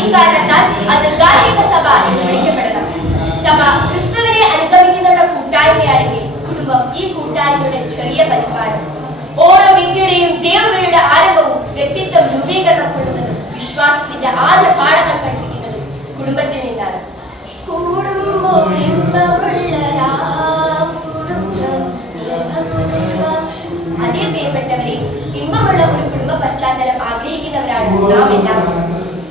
ഇക്കാരണത്താൽ അത് ഗാർഹിക സഭ എന്ന് വിളിക്കപ്പെടണം. സഭ ക്രിസ്തുവിനെ അനുഗമിക്കുന്നവരുടെ കൂട്ടായ്മയാണെങ്കിൽ കുടുംബം ഈ കൂട്ടായ്മയുടെ ചെറിയ പതിപ്പാണ്. ഓരോ വ്യക്തിയുടെയും ദൈവവിളിയുടെ ആരംഭവും വ്യക്തിത്വം രൂപീകരണം കൊള്ളുന്നതും വിശ്വാസത്തിന്റെ ആദ്യ പാഠങ്ങൾ പഠിപ്പിക്കുന്നതും കുടുംബത്തിൽ നിന്നാണ്. അതേ പ്രിയപ്പെട്ടവരെ, ഇമ്പമുള്ള ഒരു കുടുംബ പശ്ചാത്തലം ആഗ്രഹിക്കുന്നവരാണ് നാം എല്ലാവരും.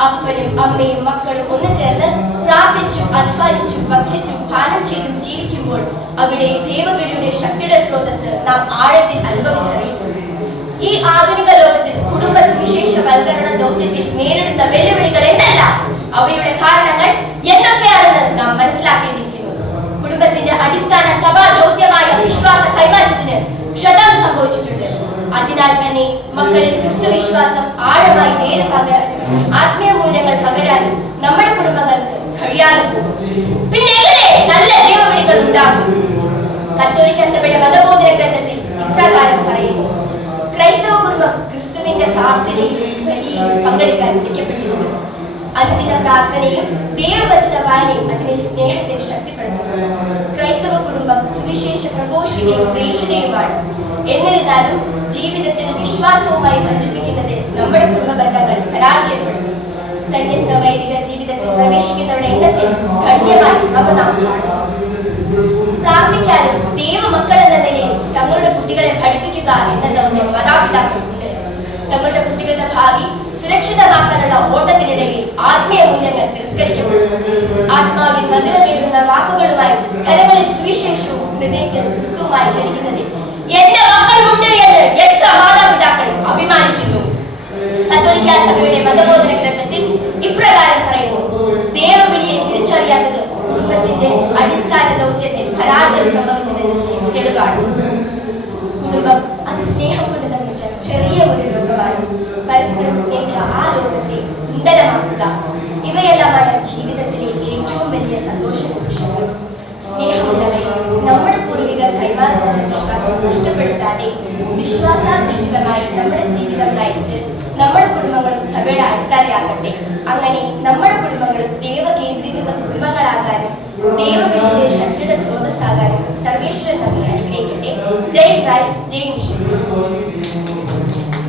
അപ്പനും അമ്മയും മക്കളും ഒന്ന് ചേർന്ന് പ്രാർത്ഥിച്ചും അധ്വാനിച്ചും ഭക്ഷിച്ചും പാനം ചെയ്തും ജീവിക്കുമ്പോൾ അവിടെ ദൈവവിളിയുടെ ശക്തിയുടെ സ്രോതസ് നാം ആഴത്തിൽ അനുഭവിച്ചറിയുന്നു. ഈ ആധുനിക ലോകത്തിൽ കുടുംബ സുവിശേഷവൽക്കരണ ദൗത്യത്തിൽ നേരിടുന്ന വെല്ലുവിളികൾ എന്നല്ല, അവയുടെ കാരണങ്ങൾ എന്തൊക്കെയാണെന്ന് നാം മനസ്സിലാക്കേണ്ടിയിരിക്കുന്നു. കുടുംബത്തിന്റെ അടിസ്ഥാന സഭാ ദൗത്യമായ വിശ്വാസ കൈമാറ്റത്തിന് ക്ഷതം സംഭവിച്ചിട്ടുണ്ട്. അതിനാൽ തന്നെ മക്കളിൽ ക്രിസ്തു വിശ്വാസം ആഴമായി വേര് പകരാനും ആത്മീയ മൂല്യങ്ങൾ പകരാനും നമ്മുടെ കുടുംബങ്ങൾക്ക് കഴിയാതെ പോകും. പിന്നെ എങ്ങനെ നല്ല ദൈവവിളികൾ ഉണ്ടാകും? കത്തോലിക്ക സഭയുടെ മതബോധന ഗ്രന്ഥത്തിൽ ഇപ്രകാരം പറയുന്നു: ക്രൈസ്തവ കുടുംബം ക്രിസ്തുവിന്റെ പ്രാർത്ഥനയിലും ബലിയിലും പങ്കെടുക്കാൻ വിളിക്കപ്പെട്ടിരിക്കുന്നു. അനുദിന പ്രാർത്ഥനയും ദൈവവചന വായനയും അതിനെ സ്നേഹത്തിൽ ശക്തിപ്പെടുത്തുന്നു. ക്രൈസ്തവ കുടുംബം സുവിശേഷ പ്രഘോഷികയും പ്രേക്ഷിതയുമാണ്. എന്നിരുന്നാലും ജീവിതത്തിൽ വിശ്വാസവുമായി ബന്ധിപ്പിക്കുന്നതിൽ നമ്മുടെ കുടുംബ ബന്ധങ്ങൾ പരാജയപ്പെടുന്നു. സന്യസ്ത വൈദിക ജീവിതത്തിൽ പ്രവേശിക്കുന്നവരുടെ എണ്ണത്തിൽ ഗണ്യമായി അവ നാം കാണുന്നു. പ്രാർത്ഥിക്കാനും ദൈവമക്കൾ എന്ന നിലയിൽ തങ്ങളുടെ കുട്ടികളെ പഠിപ്പിക്കുക എന്ന ദൗത്യം മാതാപിതാക്കൾക്കുണ്ട്. തങ്ങളുടെ കുട്ടികളുടെ ഭാവി സുരക്ഷിതമാക്കാനുള്ള ഓട്ടത്തിനിടയിൽ ആത്മീയ മൂല്യങ്ങൾ തിരസ്കരിക്കപ്പെടുന്നു. ആത്മാവിൽ മധുരമേറുന്ന വാക്കുകളുമായി കരങ്ങളിൽ സുവിശേഷവും ഹൃദയത്തിൽ ക്രിസ്തുവുമായി ജനിക്കുന്നതിൽ എന്റെ മക്കളുണ്ട് എന്ന് എത്ര മാതാപിതാക്കൾ അഭിമാനിക്കുന്നു. കത്തോലിക്ക സഭയുടെ മതബോധന ഗ്രന്ഥത്തിൽ ഇപ്രകാരം പറയുന്നു: ദൈവവിളിയെ തിരിച്ചറിയാത്തത് കുടുംബത്തിന്റെ അടിസ്ഥാന ദൗത്യത്തിൽ പരാജയം സംഭവിച്ചതിന് തെളിവാണ്. കുടുംബം അത് സ്നേഹം കൊണ്ട് നിർമ്മിച്ച ചെറിയ ഒരു ലോകമാണ്. പരസ്പരം സ്നേഹിച്ച ആ ലോകത്തെ സുന്ദരമാക്കുക, ഇവയെല്ലാമാണ് ജീവിതത്തിലെ ഏറ്റവും വലിയ സന്തോഷ നിമിഷങ്ങൾ. സ്നേഹമുള്ളവയെ നമ്മുടെ പൂർവികർ കൈമാറുന്ന വിശ്വാസം നഷ്ടപ്പെടുത്താതെ വിശ്വാസാധിഷ്ഠിതമായി നമ്മുടെ ജീവിതം നയിച്ച് നമ്മുടെ കുടുംബങ്ങളും സഭയുടെ അടിത്തറയാകട്ടെ. അങ്ങനെ നമ്മുടെ കുടുംബങ്ങളും ദൈവകേന്ദ്രീകൃത കുടുംബങ്ങളാകാനും ദൈവവിളിയുടെ ശക്തിയുടെ സ്രോതസ്സാകാനും സർവേശ്വരൻ നമ്മെ അനുഗ്രഹിക്കട്ടെ. ജയ് ക്രൈസ്റ്റ്, ജയ് മിഷൻ.